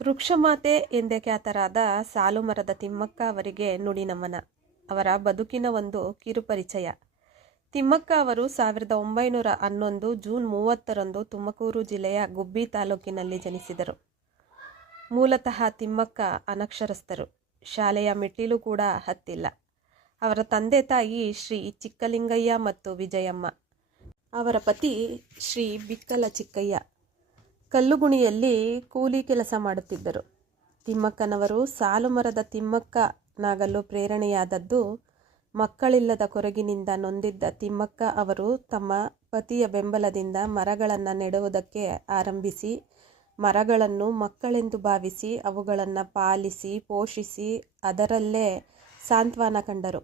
ವೃಕ್ಷಮಾತೆ ಎಂದೇ ಖ್ಯಾತರಾದ ಸಾಲುಮರದ ತಿಮ್ಮಕ್ಕ ಅವರಿಗೆ ನುಡಿ ನಮನ. ಅವರ ಬದುಕಿನ ಒಂದು ಕಿರುಪರಿಚಯ. ತಿಮ್ಮಕ್ಕ ಅವರು ಸಾವಿರದ ಒಂಬೈನೂರ ಹನ್ನೊಂದು ಜೂನ್ ಮೂವತ್ತರಂದು ತುಮಕೂರು ಜಿಲ್ಲೆಯ ಗುಬ್ಬಿ ತಾಲೂಕಿನಲ್ಲಿ ಜನಿಸಿದರು. ಮೂಲತಃ ತಿಮ್ಮಕ್ಕ ಅನಕ್ಷರಸ್ಥರು. ಶಾಲೆಯ ಮೆಟ್ಟಿಲು ಕೂಡ ಹತ್ತಿಲ್ಲ. ಅವರ ತಂದೆ ತಾಯಿ ಶ್ರೀ ಚಿಕ್ಕಲಿಂಗಯ್ಯ ಮತ್ತು ವಿಜಯಮ್ಮ. ಅವರ ಪತಿ ಶ್ರೀ ಬಿಕ್ಕಲ ಚಿಕ್ಕಯ್ಯ ಕಲ್ಲುಗುಣಿಯಲ್ಲಿ ಕೂಲಿ ಕೆಲಸ ಮಾಡುತ್ತಿದ್ದರು. ತಿಮ್ಮಕ್ಕನವರು ಸಾಲು ಮರದ ತಿಮ್ಮಕ್ಕನಾಗಲು ಪ್ರೇರಣೆಯಾದದ್ದು ಮಕ್ಕಳಿಲ್ಲದ ಕೊರಗಿನಿಂದ ನೊಂದಿದ್ದ ತಿಮ್ಮಕ್ಕ ಅವರು ತಮ್ಮ ಪತಿಯ ಬೆಂಬಲದಿಂದ ಮರಗಳನ್ನು ನೆಡುವುದಕ್ಕೆ ಆರಂಭಿಸಿ, ಮರಗಳನ್ನು ಮಕ್ಕಳೆಂದು ಭಾವಿಸಿ, ಅವುಗಳನ್ನು ಪಾಲಿಸಿ, ಪೋಷಿಸಿ ಅದರಲ್ಲೇ ಸಾಂತ್ವನ ಕಂಡರು.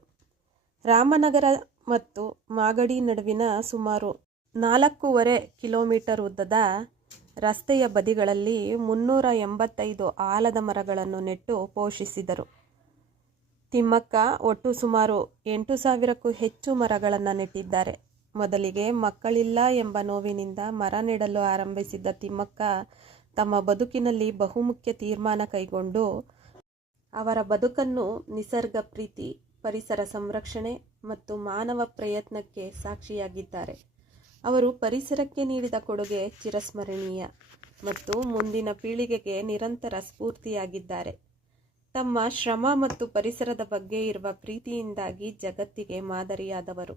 ರಾಮನಗರ ಮತ್ತು ಮಾಗಡಿ ನಡುವಿನ ಸುಮಾರು ನಾಲ್ಕೂವರೆ ಕಿಲೋಮೀಟರ್ ಉದ್ದದ ರಸ್ತೆಯ ಬದಿಗಳಲ್ಲಿ ಮುನ್ನೂರ ಎಂಬತ್ತೈದು ಆಲದ ಮರಗಳನ್ನು ನೆಟ್ಟು ಪೋಷಿಸಿದರು. ತಿಮ್ಮಕ್ಕ ಒಟ್ಟು ಸುಮಾರು ಎಂಟು ಸಾವಿರಕ್ಕೂ ಹೆಚ್ಚು ಮರಗಳನ್ನು ನೆಟ್ಟಿದ್ದಾರೆ. ಮೊದಲಿಗೆ ಮಕ್ಕಳಿಲ್ಲ ಎಂಬ ನೋವಿನಿಂದ ಮರ ನೆಡಲು ಆರಂಭಿಸಿದ್ದ ತಿಮ್ಮಕ್ಕ ತಮ್ಮ ಬದುಕಿನಲ್ಲಿ ಬಹುಮುಖ್ಯ ತೀರ್ಮಾನ ಕೈಗೊಂಡು ಅವರ ಬದುಕನ್ನು ನಿಸರ್ಗ ಪ್ರೀತಿ, ಪರಿಸರ ಸಂರಕ್ಷಣೆ ಮತ್ತು ಮಾನವ ಪ್ರಯತ್ನಕ್ಕೆ ಸಾಕ್ಷಿಯಾಗಿದ್ದಾರೆ. ಅವರು ಪರಿಸರಕ್ಕೆ ನೀಡಿದ ಕೊಡುಗೆ ಚಿರಸ್ಮರಣೀಯ ಮತ್ತು ಮುಂದಿನ ಪೀಳಿಗೆಗೆ ನಿರಂತರ ಸ್ಫೂರ್ತಿಯಾಗಿದ್ದಾರೆ. ತಮ್ಮ ಶ್ರಮ ಮತ್ತು ಪರಿಸರದ ಬಗ್ಗೆ ಇರುವ ಪ್ರೀತಿಯಿಂದಾಗಿ ಜಗತ್ತಿಗೆ ಮಾದರಿಯಾದವರು.